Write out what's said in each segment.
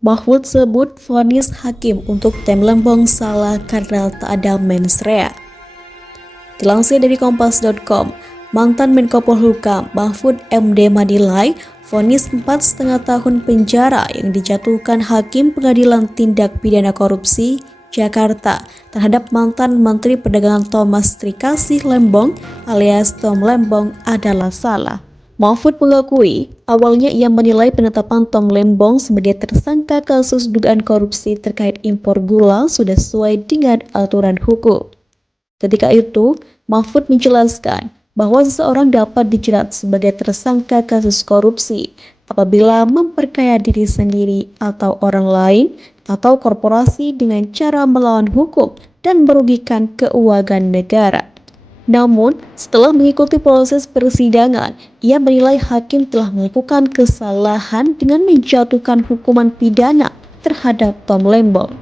Mahfud sebut vonis hakim untuk Tem Lembong salah karena tak ada mens rea. Dilansir dari kompas.com, mantan Menko Polhukam Mahfud MD menilai vonis 4,5 tahun penjara yang dijatuhkan Hakim Pengadilan Tindak Pidana Korupsi Jakarta terhadap mantan Menteri Perdagangan Thomas Trikasih Lembong alias Tom Lembong adalah salah. Mahfud mengakui awalnya ia menilai penetapan Tom Lembong sebagai tersangka kasus dugaan korupsi terkait impor gula sudah sesuai dengan aturan hukum. Ketika itu, Mahfud menjelaskan bahwa seseorang dapat dijerat sebagai tersangka kasus korupsi apabila memperkaya diri sendiri atau orang lain atau korporasi dengan cara melawan hukum dan merugikan keuangan negara. Namun, setelah mengikuti proses persidangan, ia menilai hakim telah melakukan kesalahan dengan menjatuhkan hukuman pidana terhadap Tom Lembong.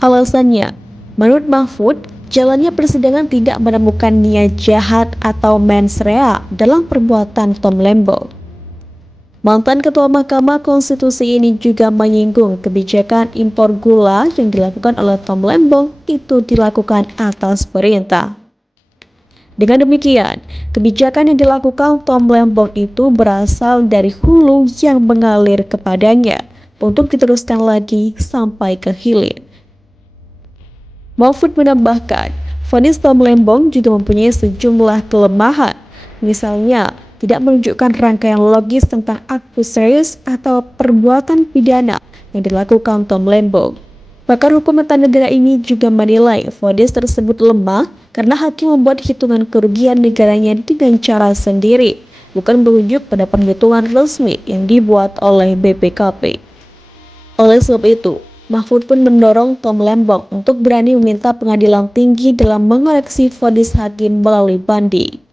Alasannya, menurut Mahfud, jalannya persidangan tidak menemukan niat jahat atau mens rea dalam perbuatan Tom Lembong. Mantan Ketua Mahkamah Konstitusi ini juga menyinggung kebijakan impor gula yang dilakukan oleh Tom Lembong itu dilakukan atas perintah. Dengan demikian, kebijakan yang dilakukan Tom Lembong itu berasal dari hulu yang mengalir kepadanya untuk diteruskan lagi sampai ke hilir. Mahfud menambahkan, vonis Tom Lembong juga mempunyai sejumlah kelemahan, misalnya tidak menunjukkan rangkaian logis tentang aktus serius atau perbuatan pidana yang dilakukan Tom Lembong. Pakar hukum tata negara ini juga menilai vonis tersebut lemah karena hakim membuat hitungan kerugian negaranya dengan cara sendiri, bukan merujuk pada perhitungan resmi yang dibuat oleh BPKP. Oleh sebab itu, Mahfud pun mendorong Tom Lembong untuk berani meminta pengadilan tinggi dalam mengoreksi vonis hakim melalui banding.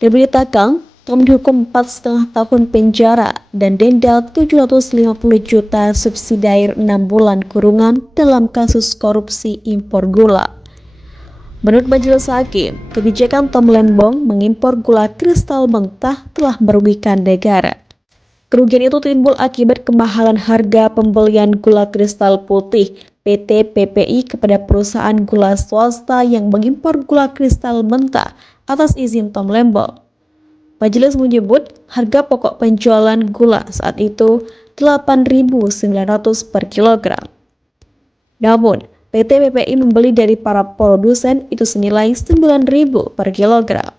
Diberitakan, Tom dihukum 4,5 tahun penjara dan denda 750 juta subsidi 6 bulan kurungan dalam kasus korupsi impor gula. Menurut majelis hakim, kebijakan Tom Lembong mengimpor gula kristal mentah telah merugikan negara. Kerugian itu timbul akibat kemahalan harga pembelian gula kristal putih PT PPI kepada perusahaan gula swasta yang mengimpor gula kristal mentah atas izin Tom Lembong. Majelis menyebut harga pokok penjualan gula saat itu 8.900 per kilogram. Namun, PT PPI membeli dari para produsen itu senilai 9.000 per kilogram.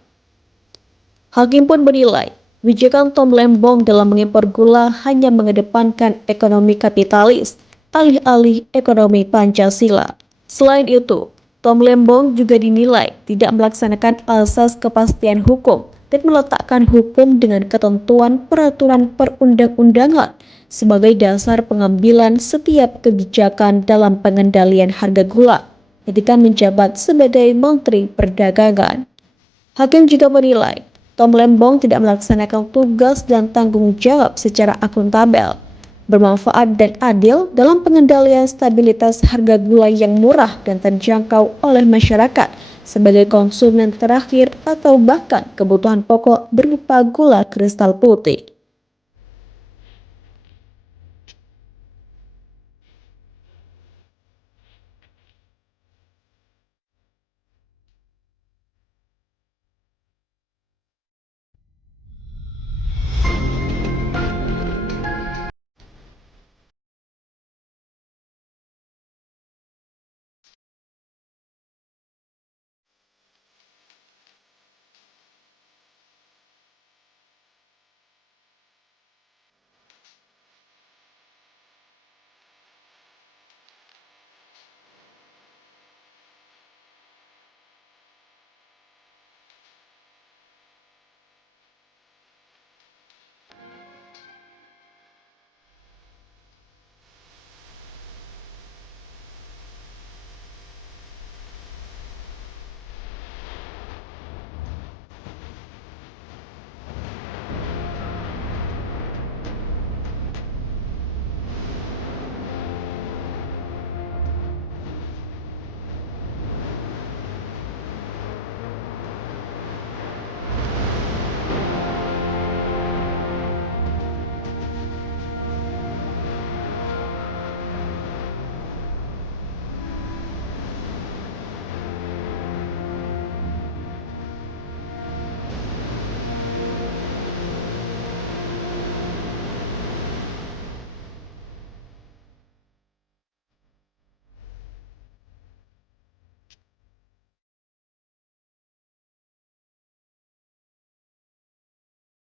Hakim pun menilai kebijakan Tom Lembong dalam mengimpor gula hanya mengedepankan ekonomi kapitalis, alih-alih ekonomi Pancasila. Selain itu, Tom Lembong juga dinilai tidak melaksanakan asas kepastian hukum dan meletakkan hukum dengan ketentuan peraturan perundang-undangan sebagai dasar pengambilan setiap kebijakan dalam pengendalian harga gula ketika menjabat sebagai Menteri Perdagangan. Hakim juga menilai Tom Lembong tidak melaksanakan tugas dan tanggung jawab secara akuntabel, bermanfaat dan adil dalam pengendalian stabilitas harga gula yang murah dan terjangkau oleh masyarakat sebagai konsumen terakhir atau bahkan kebutuhan pokok berupa gula kristal putih.